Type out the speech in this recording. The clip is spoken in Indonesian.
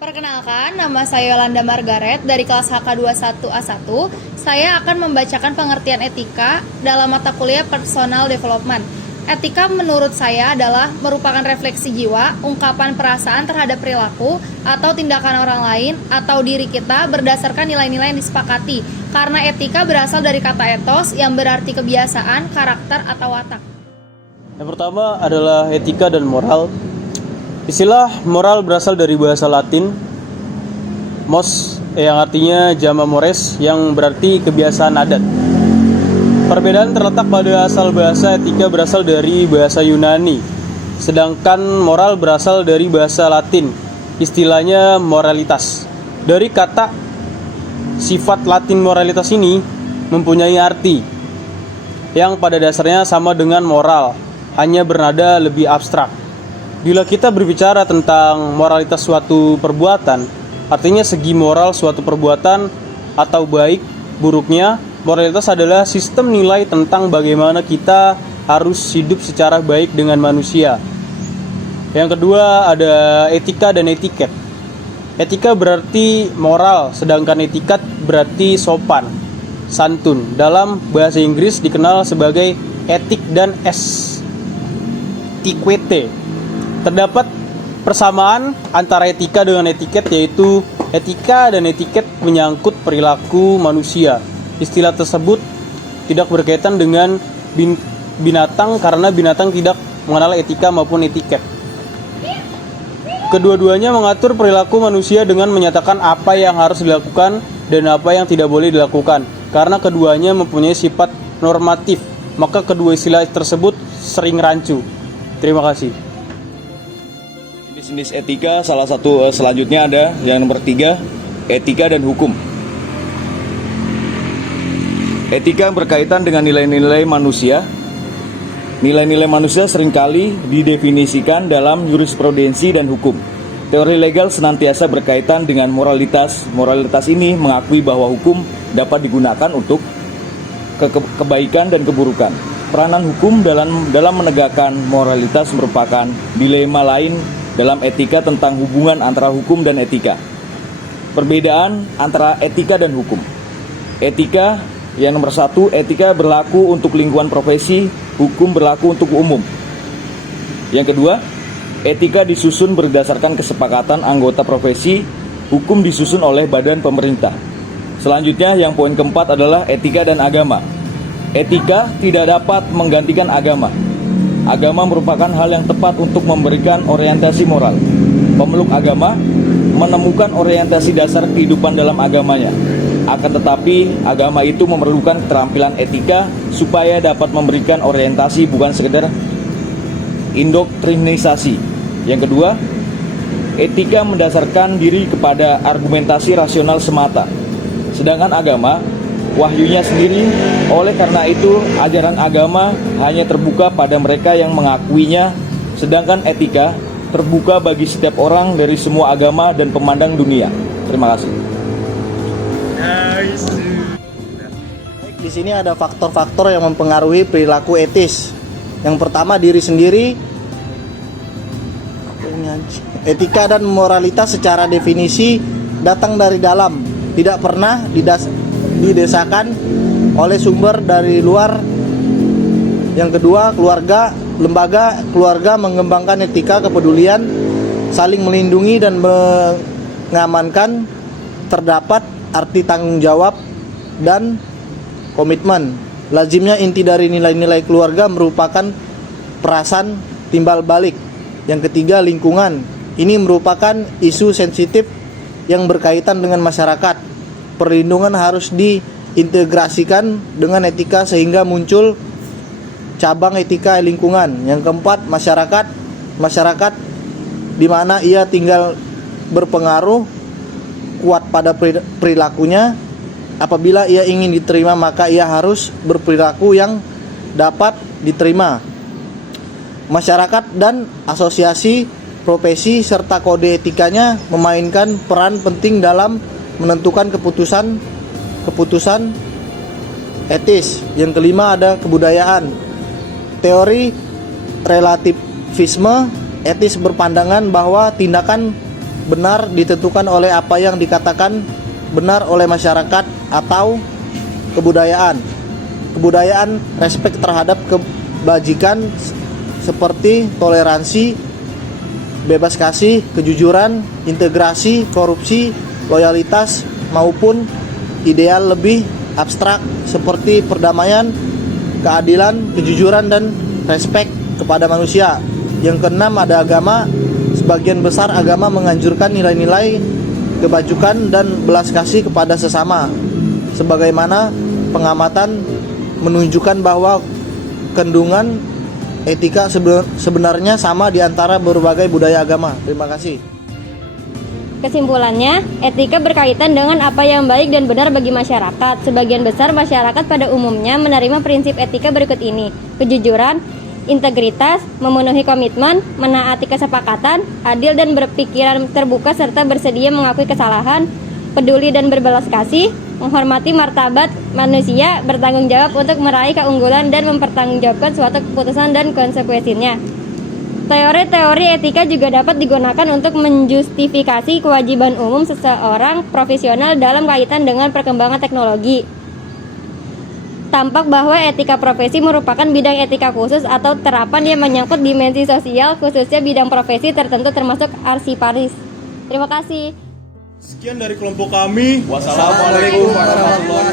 Perkenalkan, nama saya Yolanda Margaret dari kelas HK21A1. Saya akan membacakan pengertian etika dalam mata kuliah Personal Development. Etika menurut saya adalah merupakan refleksi jiwa, ungkapan perasaan terhadap perilaku atau tindakan orang lain atau diri kita berdasarkan nilai-nilai yang disepakati. Karena etika berasal dari kata ethos yang berarti kebiasaan, karakter, atau watak. Yang pertama adalah etika dan moral. Istilah moral berasal dari bahasa Latin mos yang artinya jama mores yang berarti kebiasaan adat. Perbedaan terletak pada asal bahasa. Etika berasal dari bahasa Yunani, sedangkan moral berasal dari bahasa Latin, istilahnya moralitas. Dari kata sifat Latin moralitas ini mempunyai arti yang pada dasarnya sama dengan moral, hanya bernada lebih abstrak. Bila kita berbicara tentang moralitas suatu perbuatan, artinya segi moral suatu perbuatan atau baik buruknya. Moralitas adalah sistem nilai tentang bagaimana kita harus hidup secara baik dengan manusia. Yang kedua ada etika dan etiket. Etika berarti moral, sedangkan etiket berarti sopan, santun. Dalam bahasa Inggris dikenal sebagai etik dan etiquette. Terdapat persamaan antara etika dengan etiket, yaitu etika dan etiket menyangkut perilaku manusia. Istilah tersebut tidak berkaitan dengan binatang karena binatang tidak mengenal etika maupun etiket. Kedua-duanya mengatur perilaku manusia dengan menyatakan apa yang harus dilakukan dan apa yang tidak boleh dilakukan. Karena keduanya mempunyai sifat normatif, maka kedua istilah tersebut sering rancu. Terima kasih. Jenis etika salah satu selanjutnya ada yang nomor 3, etika dan hukum. Etika berkaitan dengan nilai-nilai manusia. Nilai-nilai manusia seringkali didefinisikan dalam jurisprudensi dan hukum. Teori legal senantiasa berkaitan dengan moralitas. Moralitas ini mengakui bahwa hukum dapat digunakan untuk kebaikan dan keburukan. Peranan hukum dalam menegakkan moralitas merupakan dilema lain dalam etika tentang hubungan antara hukum dan etika. Perbedaan antara etika dan hukum. Etika yang nomor 1, etika berlaku untuk lingkungan profesi, hukum berlaku untuk umum. Yang kedua, etika disusun berdasarkan kesepakatan anggota profesi, hukum disusun oleh badan pemerintah. Selanjutnya yang poin keempat adalah etika dan agama. Etika tidak dapat menggantikan agama. Agama merupakan hal yang tepat untuk memberikan orientasi moral. Pemeluk agama menemukan orientasi dasar kehidupan dalam agamanya. Akan tetapi, agama itu memerlukan keterampilan etika supaya dapat memberikan orientasi, bukan sekedar indoktrinisasi. Yang kedua, etika mendasarkan diri kepada argumentasi rasional semata. Sedangkan agama, wahyunya sendiri. Oleh karena itu, ajaran agama hanya terbuka pada mereka yang mengakuinya, sedangkan etika terbuka bagi setiap orang dari semua agama dan pemandang dunia. Terima kasih. Di sini ada faktor-faktor yang mempengaruhi perilaku etis. Yang pertama, diri sendiri. Etika dan moralitas secara definisi datang dari dalam, tidak pernah didesakan oleh sumber dari luar. Yang kedua, keluarga. Lembaga keluarga mengembangkan etika kepedulian, saling melindungi dan mengamankan. Terdapat arti tanggung jawab dan komitmen. Lazimnya inti dari nilai-nilai keluarga merupakan perasaan timbal balik. Yang ketiga, lingkungan. Ini merupakan isu sensitif yang berkaitan dengan masyarakat. Perlindungan harus diintegrasikan dengan etika sehingga muncul cabang etika lingkungan. Yang keempat, masyarakat. Masyarakat di mana ia tinggal berpengaruh kuat pada perilakunya. Apabila ia ingin diterima, maka ia harus berperilaku yang dapat diterima. Masyarakat dan asosiasi profesi serta kode etikanya memainkan peran penting dalam menentukan keputusan etis. Yang kelima ada kebudayaan. Teori relativisme etis berpandangan bahwa tindakan benar ditentukan oleh apa yang dikatakan benar oleh masyarakat atau kebudayaan. Kebudayaan respek terhadap kebajikan seperti toleransi, bebas kasih, kejujuran, integrasi, korupsi, loyalitas, maupun ideal lebih abstrak seperti perdamaian, keadilan, kejujuran, dan respek kepada manusia. Yang keenam ada agama. Sebagian besar agama menganjurkan nilai-nilai kebajukan dan belas kasih kepada sesama. Sebagaimana pengamatan menunjukkan bahwa kandungan etika sebenarnya sama di antara berbagai budaya agama. Terima kasih. Kesimpulannya, etika berkaitan dengan apa yang baik dan benar bagi masyarakat. Sebagian besar masyarakat pada umumnya menerima prinsip etika berikut ini: kejujuran, integritas, memenuhi komitmen, menaati kesepakatan, adil dan berpikiran terbuka serta bersedia mengakui kesalahan, peduli dan berbelas kasih, menghormati martabat manusia, bertanggung jawab untuk meraih keunggulan dan mempertanggungjawabkan suatu keputusan dan konsekuensinya. Teori-teori etika juga dapat digunakan untuk menjustifikasi kewajiban umum seseorang profesional dalam kaitan dengan perkembangan teknologi. Tampak bahwa etika profesi merupakan bidang etika khusus atau terapan yang menyangkut dimensi sosial, khususnya bidang profesi tertentu termasuk arsiparis. Terima kasih. Sekian dari kelompok kami. Wassalamualaikum warahmatullahi